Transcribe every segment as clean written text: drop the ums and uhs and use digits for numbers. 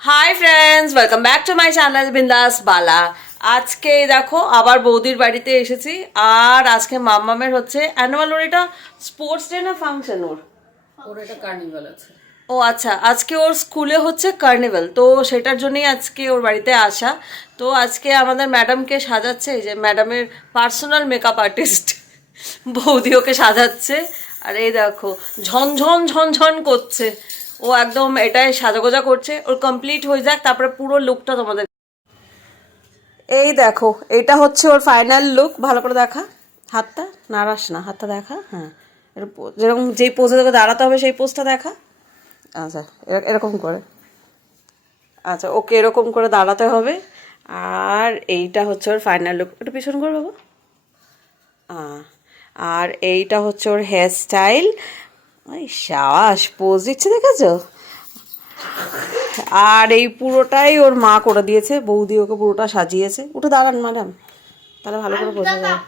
Hi friends, welcome back to my channel বিন্দাস বালা। আজকে দেখো আবার বৌদির বাড়িতে এসেছি। আর আজকে মাম্মামের হচ্ছে অ্যানুয়াল, ওর এটা স্পোর্টস ডে না ফাংশন? ওর এটা কার্নিভাল আছে। ও আচ্ছা, আজকে ওর স্কুলে হচ্ছে কার্নিভাল, তো সেটার জন্যই আজকে ওর বাড়িতে আসা। তো আজকে আমাদের ম্যাডামকে সাজাচ্ছে, এই যে ম্যাডামের পার্সোনাল মেকআপ আর্টিস্ট বৌদি ওকে সাজাচ্ছে। আর এই দেখো ঝনঝন ঝনঝন করছে, ও একদম এটাই সাজাগোজা করছে। ওর কমপ্লিট হয়ে যাক, তারপরে পুরো লুকটা তোমাদের। এই দেখো এটা হচ্ছে ওর ফাইনাল লুক। ভালো করে দেখা, হাতটা নাড়াস না, হাতটা দেখা। হ্যাঁ, যেরকম যেই পোজে তোকে দাঁড়াতে হবে সেই পোজটা দেখা। আচ্ছা, এরকম করে, আচ্ছা ওকে এরকম করে দাঁড়াতে হবে। আর এইটা হচ্ছে ওর ফাইনাল লুক। একটু পিছন করে বাবা। আর এইটা হচ্ছে ওর হেয়ার স্টাইল। ওই সাবাস, পোজ দিচ্ছে দেখেছো? আর এই পুরোটাই ওর মা করে দিয়েছে, বৌদি ওকে পুরোটা সাজিয়েছে। উঠে দাঁড়ান ম্যাডাম, তাহলে ভালো করে বোঝা যায়।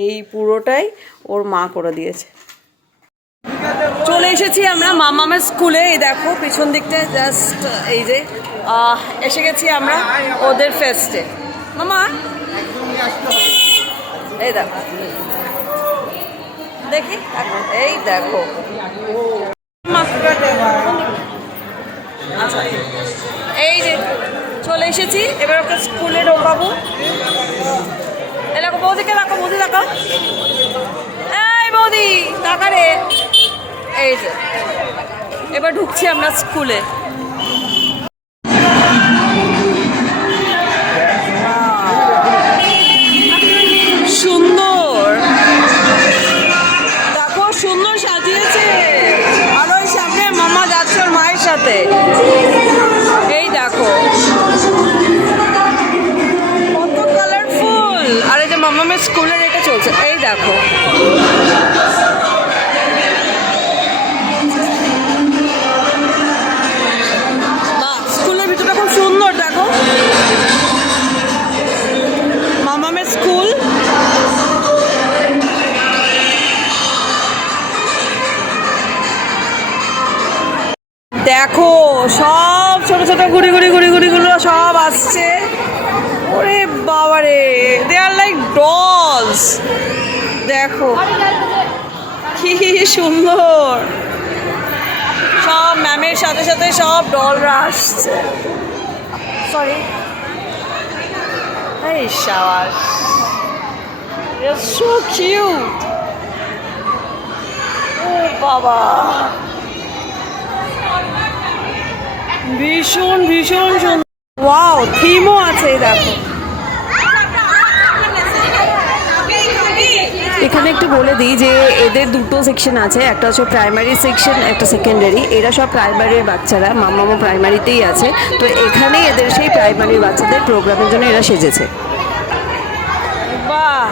এই পুরোটাই ওর মা করে দিয়েছে। চলে এসেছি আমরা মামামের স্কুলে। এই দেখো পিছন দিকটা জাস্ট এই যে এসে গেছি আমরা ওদের ফেস্টে। মামা এই দেখো, দেখি এই দেখো। আচ্ছা এই যে চলে এসেছি, এবার ওকে স্কুলে ঢোকাবো। এলাকা বৌদিকে রাখো, বৌদি রাখো, এই বৌদি টাকা রে। এই যে এবার ঢুকছি আমরা স্কুলে। সুন্দর দেখো, সুন্দর সাজিয়েছে। আর ওই সামনে মামা যাচ্ছে ওর মায়ের সাথে। এই দেখো কত কালারফুল। আর এই যে মামামের স্কুলের এটা চলছে, এই দেখো। স্কুলের ভিতরটা খুব সুন্দর দেখো, মামামের স্কুল। দেখো সব ছোট ছোট গুড়ি গুড়ি গুড়ি গুড়িগুলো সব আসছে। ওরে বাবারে, দে আর লাইক ডলস। দেখো কি সুন্দর, সব ম্যামের সাথে সাথে সব ডলরা আসছে। সরি, এই শাবাশ, ইটস সো কিউট। ও বাবা, ভীষণ ভীষণ সুন্দর। ওয়াও, থিমও আছে দেখো। এখানে একটু বলে দিই যে এদের দুটো সেকশন আছে, একটা হচ্ছে প্রাইমারি সেকশন, একটা সেকেন্ডারি। এরা সব প্রাইমারির বাচ্চারা, মামামা প্রাইমারিতেই আছে। তো এখানে এদের সেই প্রাইমারি বাচ্চাদের প্রোগ্রামের জন্য এরা সেজেছে। বাহ,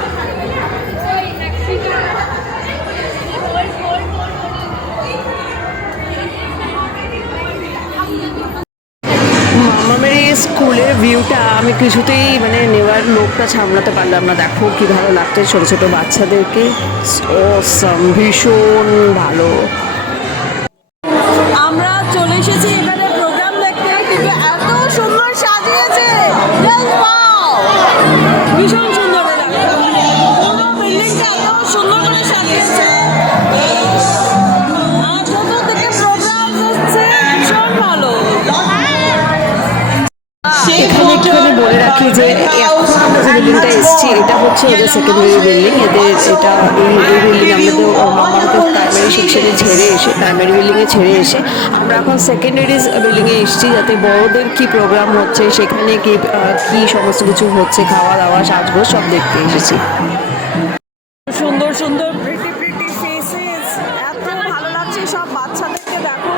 মামামের এই স্কুলের ভিউটা আমি কিছুতেই মানে নেওয়ার লোকটা সামলাতে পারলাম না। দেখো কি ভালো লাগছে ছোটো ছোটো বাচ্চাদেরকে, অসাম, ভীষণ ভালো। আমরা চলে এসেছি এখানে প্রোগ্রাম দেখতে, কিন্তু এত সুন্দর সাজিয়েছে, ভীষণ সুন্দর। পুরো বিল্ডিংটা এত সুন্দর করে সাজিয়েছে। এখানে একটুখানি বলে রাখি যে এখন আমরা যে বিল্ডিংটা এসেছি এটা হচ্ছে ওদের সেকেন্ডারি বিল্ডিং। এদের এটা এই বিল্ডিং আমাদের প্রাইমারি সেকশনে ছেড়ে এসে, প্রাইমারি বিল্ডিংয়ে ছেড়ে এসে আমরা এখন সেকেন্ডারি বিল্ডিংয়ে এসেছি, যাতে বড়দের কি প্রোগ্রাম হচ্ছে, সেখানে কি কি সমস্ত কিছু হচ্ছে, খাওয়া দাওয়া সাজগোজ সব দেখতে এসেছি। সুন্দর সুন্দর প্রিটি প্রিটি ফেসেস, এত ভালো লাগছে সব বাচ্চাদেরকে দেখো।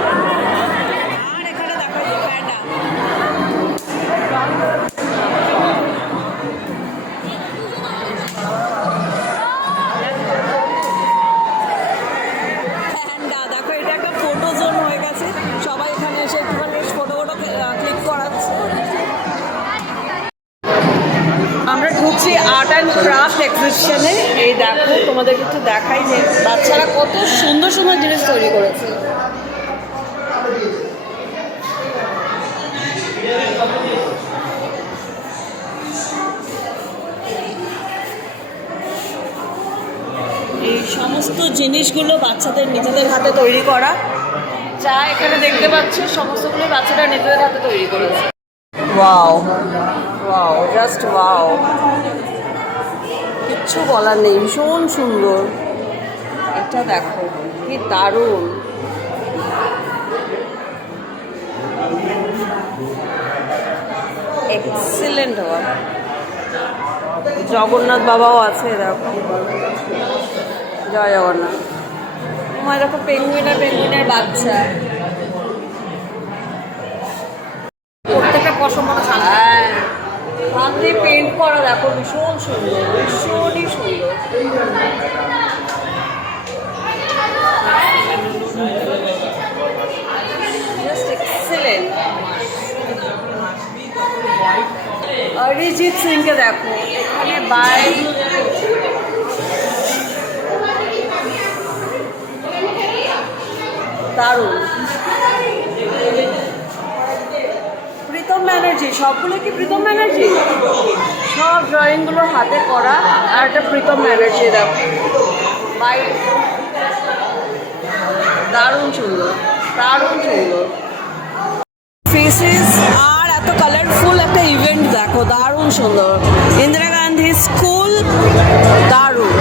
আর এখানে দেখো প্যান্ডা, দেখো এটা একটা ফটো জোন হয়ে গেছে। সবাই এখানে এসে একটুখানি ফটো ফটো ক্লিক করাচ্ছে। আমরা ঢুকছি আর্ট অ্যান্ড ক্রাফট এক্সিবিশনে। এই দেখো তোমাদেরকে একটু দেখাই যে বাচ্চারা কত সুন্দর সুন্দর জিনিস তৈরি করেছে। সমস্ত জিনিসগুলো বাচ্চাদের নিজেদের হাতে তৈরি করা। যা এখানে দেখতে পাচ্ছ সমস্তগুলো বাচ্চারা নিজেদের হাতে তৈরি করেছে। ওয়াও ওয়াও, জাস্ট ওয়াও, কিচ্ছু বলার নেই, ভীষণ সুন্দর। এটা দেখো কি দারুণ। Excellent work. জগন্নাথ বাবাও আছে, দেখো, জয় জগন্নাথ। আমার দেখো পেঙ্গুইনের বাচ্চা, প্রত্যেকটা পশম মনে হয়। হ্যাঁ, হাত দিয়ে পেন্ট করা, দেখো ভীষণ সুন্দর, ভীষণই সুন্দর। Just excellent. অরিজিৎ সিংকে দেখো এখানে বাইক, দারুণ। প্রীতম ব্যানার্জি, সবগুলো কি প্রীতম ব্যানার্জি? সব ড্রয়িংগুলো হাতে করা, আর একটা প্রীতম ব্যানার্জি দেখো বাইক, দারুণ সুন্দর, দারুণ সুন্দর ফেসেস। আর এত কালারফুল একটা ইভেন্ট দেখো, দারুণ সুন্দর। ইন্দিরা গান্ধী স্কুল, দারুণ।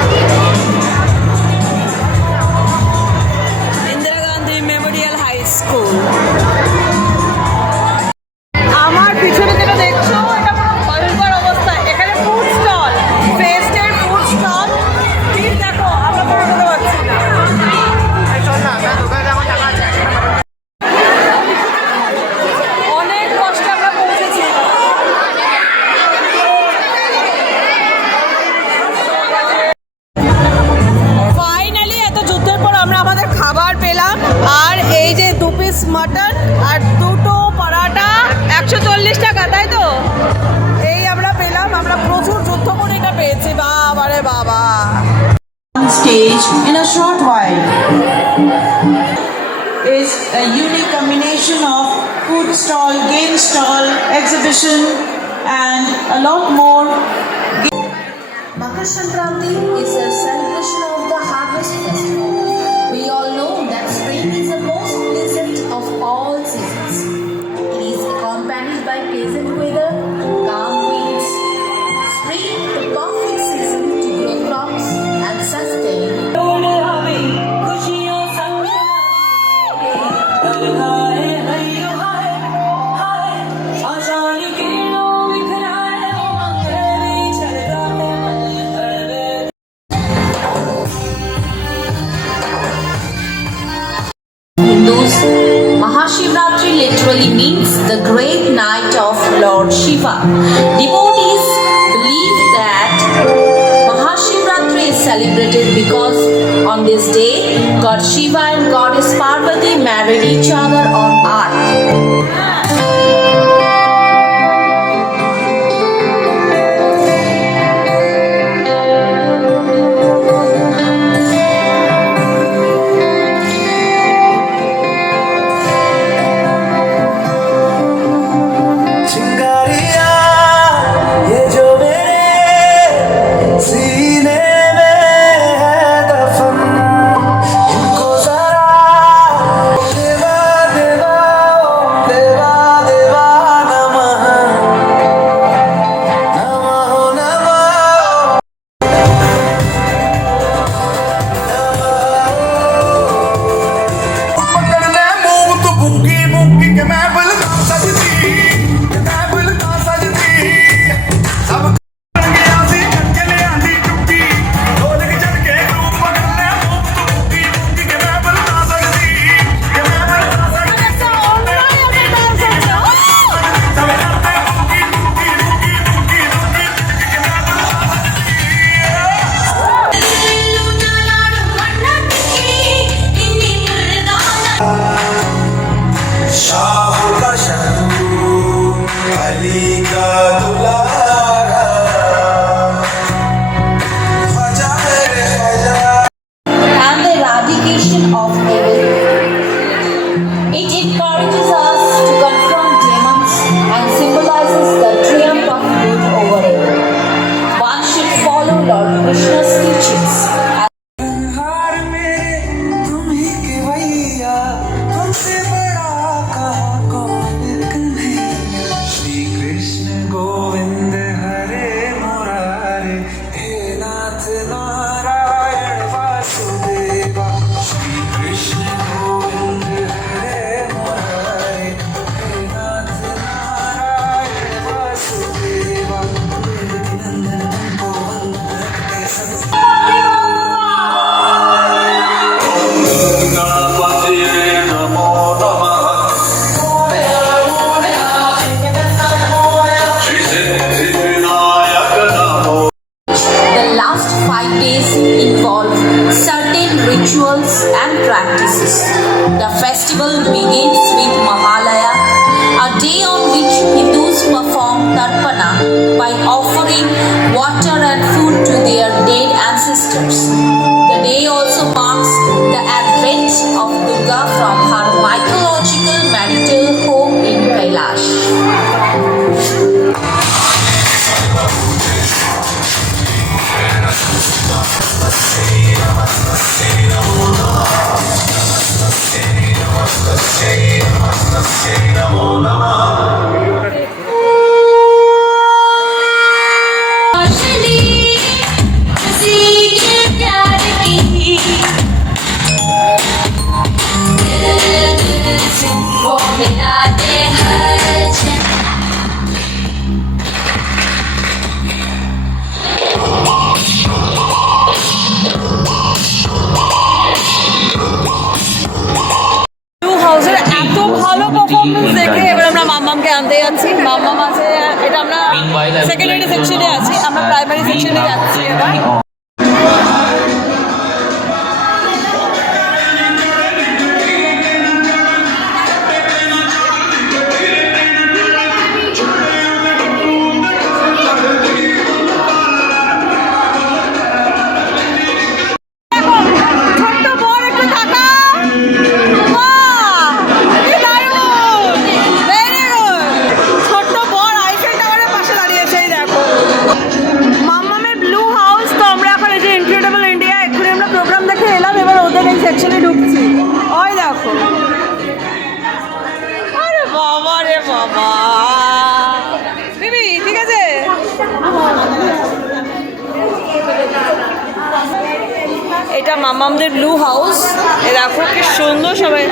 Indira Gandhi memorial high school. আমার পিছনে যেটা দেখছো এটা পুরো ভয়ঙ্কর অবস্থা। এখানে ফুড স্টল, ফেস্টের ফুড স্টল। ঠিক দেখো, আমরা পুরো ঢুকে পাচ্ছি না। অনেক কষ্টে আমরা পৌঁছেছি। ফাইনালি এত যুদ্ধের পর আমরা আমাদের খাবার পেলাম। আর এই যে 2 পিস মাটন আর 2টো পরাটা 140 টাকা, তাই তো? এই আমরা পেলাম, আমরা প্রচুর যুদ্ধ করে এটা পেয়েছি। বাবা রে বাবা। On stage in a short while is a unique combination of food stall, game stall, exhibition and a lot more. Makar Sankranti is a celebration of the harvest festival. We all know that spring is the most pleasant of all seasons. It is accompanied by pleasant weather, calm winds. Spring, the perfect season to grow crops and sustain. Hindus, Mahashivratri literally means the great night of Lord Shiva. Devotees believe that Mahashivratri is celebrated because on this day, God Shiva and Goddess Parvati married each other on earth. चिंगारिया ये जो मेरे सीने में है दफन, इनको जरा देवा देवा देवा देवा नमः नमः नमः। पकड़ने मुंह तो भूखी भूखी के मैं बलता सजती, मैं बलता सजती। सब कर गया सी करके ले आंधी टुक्की, ढोलक चढ़ के ग्रुप पकड़ने मुंह तो भूखी भूखी के मैं बलता सजती, के मैं बलता सजती। सब करते भूखी भूखी भूखी भूखी भूखी के मैं बलता शाह का शहू अली का दुलारा ख्वाजा मेरे Khwaja. And the eradication of evil. It encourages us to confront demons and symbolizes the triumph of good over evil. One should follow Lord Krishna's teachings. हार sisters. The day also marks the advent of Durga from her mythological marital home in Kailash. Blue হাউসের এত ভালো performance দেখে এবার আমরা মাম্মামকে আনতে যাচ্ছি। মাম্মাম আছে, এটা আমরা সেকেন্ডারি সেকশনে আছি, আমরা প্রাইমারি সেকশনে যাচ্ছি এবার। ছোট্ট বর একটু তাকাও। বাহ! কি দারুণ! Very good! ছোট্ট বর আইফেল টাওয়ারের পাশে দাঁড়িয়েছে, এই দেখো। মাম্মামের ব্লু হাউস। তো আমরা এখন এই যে ইনক্রেডিবল ইন্ডিয়া, এক্ষুনি আমরা প্রোগ্রাম দেখে এলাম, এবার ওদের এই সেকশনে ঢুকছি। ওই দেখো। আরে বাবা রে বাবা! বিবি ঠিক আছে? এটা মামামদের ব্লু হাউস। এ দেখো কি সুন্দর সবাই।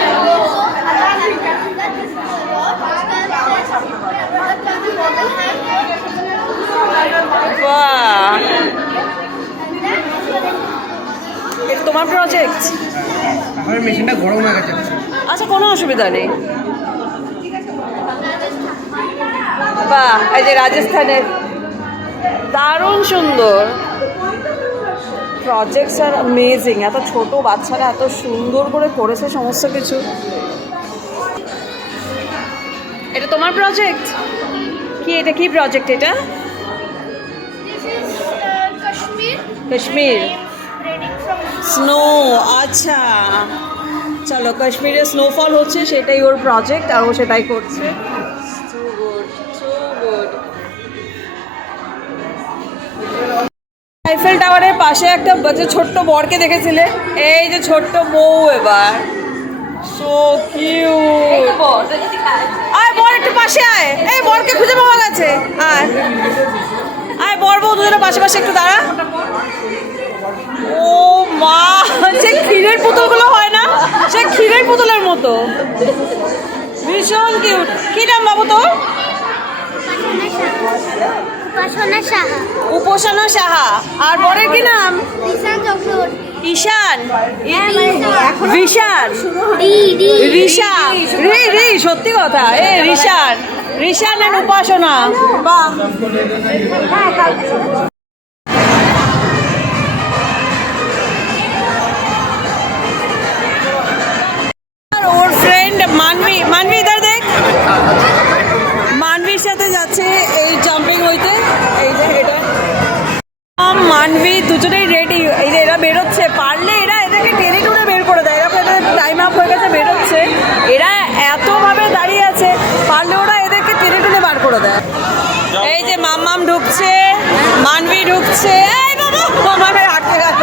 বাহ! এটা তোমার প্রজেক্ট? আমার মেশিনটা গরম হয়ে গেছে। আচ্ছা, কোনো অসুবিধা নেই। বাহ! এই যে রাজস্থানের, দারুণ সুন্দর প্রজেক্টস আর অ্যামেজিং। এত ছোট বাচ্চারা এত সুন্দর করে করেছে সমস্ত কিছু। এটা তোমার প্রজেক্ট? কি এটা, কি প্রজেক্ট এটা? কাশ্মীর স্নো। আচ্ছা, চলো, কাশ্মীরে স্নোফল হচ্ছে, সেটাই ওর প্রজেক্ট, আর ও সেটাই করছে। So good, so good. Eiffel টাওয়ারের পাশে একটা যে ছোট্ট বরকে দেখেছিলে, এই যে ছোট্ট বউ এবার। So cute. আয় বর, একটু পাশে আয়। এই বরকে খুঁজে পাওয়া গেছে। আয় আয়, বর বউ দুজনের পাশে পাশে একটু দাঁড়া। ও মা, সে ক্ষীরের পুতুলগুলো হয় না, সে ক্ষীরের পুতুলের মতো, ভীষণ কিউট। কি নাম বাবু তোর? উপাসনা সাহা। উপাসনা সাহা। আর বরের কি নাম? ঈশান চক্রবর্তী। ঈশান, ঋষান, ঋষা, রি, সত্যি কথা। এ ঋষান, ঋষান আর উপাসনা। বাহ! আর ওর ফ্রেন্ড মানবী, মানবী ইধার দেখ। মানবীর সাথে যাচ্ছে এই জাম্পিং হইতে। এই যে এটা মানবী, দুজনেই রেডি। এই যে এরা বেরোচ্ছে, পারলে এরা এদেরকে টেনে টুনে বের করে দেয়। এরা টাইম আপ হয়ে গেছে, বেরোচ্ছে। এরা এতভাবে দাঁড়িয়ে আছে, পারলে ওরা এদেরকে টেনে টুনে বার করে দেয়। এই যে মাম্মাম ঢুকছে, মানবী ঢুকছে। এই বাবা, মামামের আটকে গেল।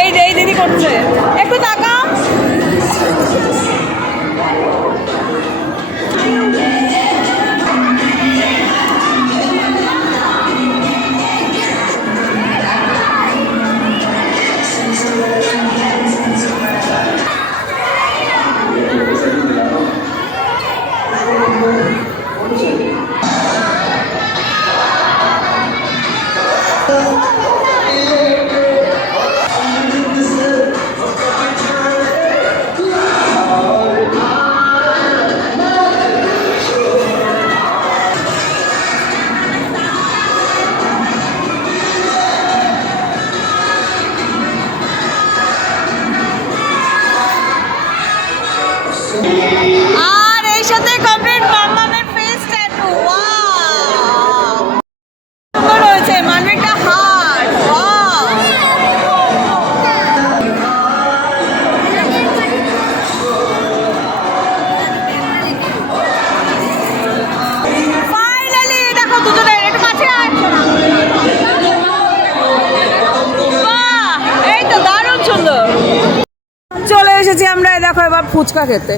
এই যে এই দিদি করছে, একটু তাকা। আমরা এই দেখো এবার ফুচকা খেতে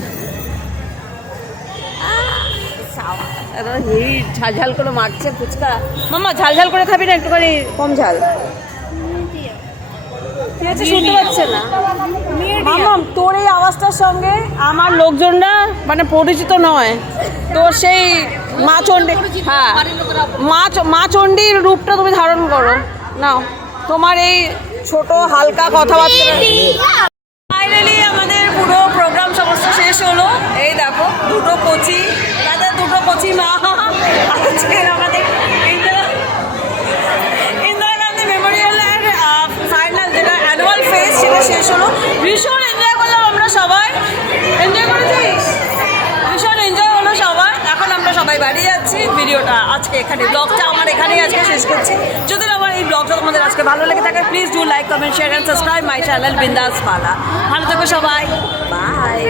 ঝাল ঝাল করে মারছে ফুচকা। মামা ঝাল ঝাল করে খাবি না একটুখানি কম ঝাল? ঠিক আছে, শুনতে পাচ্ছে না মামা, তোর এই আওয়াজটার সঙ্গে আমার লোকজনরা মানে পরিচিত নয়। তোর সেই মা চণ্ডী, হ্যাঁ মা চণ্ডীর রূপটা তুমি ধারণ করো নাও, তোমার এই ছোট হালকা কথাবার্তা। ফাইনালি আমাদের পুরো প্রোগ্রাম সমস্ত শেষ হলো। এই দেখো দুটো কোচি, তাদের দুটো কোচি মা আজকে আমাদের ইন্দিরা গান্ধী মেমোরিয়ালের ফাইনাল যেটা অ্যানুয়াল ফেস্ট সেটা শেষ হলো। ভীষণ এনজয় করলাম আমরা সবাই। এনজয় করেছিস? ভীষণ এনজয় হলো সবাই। এখন আমরা সবাই বাড়ি যাচ্ছি। ভিডিওটা আজকে এখানে, ব্লগটা আমার এখানেই আজকে শেষ করছি। যদি আমার এই ব্লগটা তোমাদের আজকে ভালো লেগে থাকে, please do like, comment, share and subscribe my channel বিন্দাস বালা। ভালো থেকো সবাই, বাই।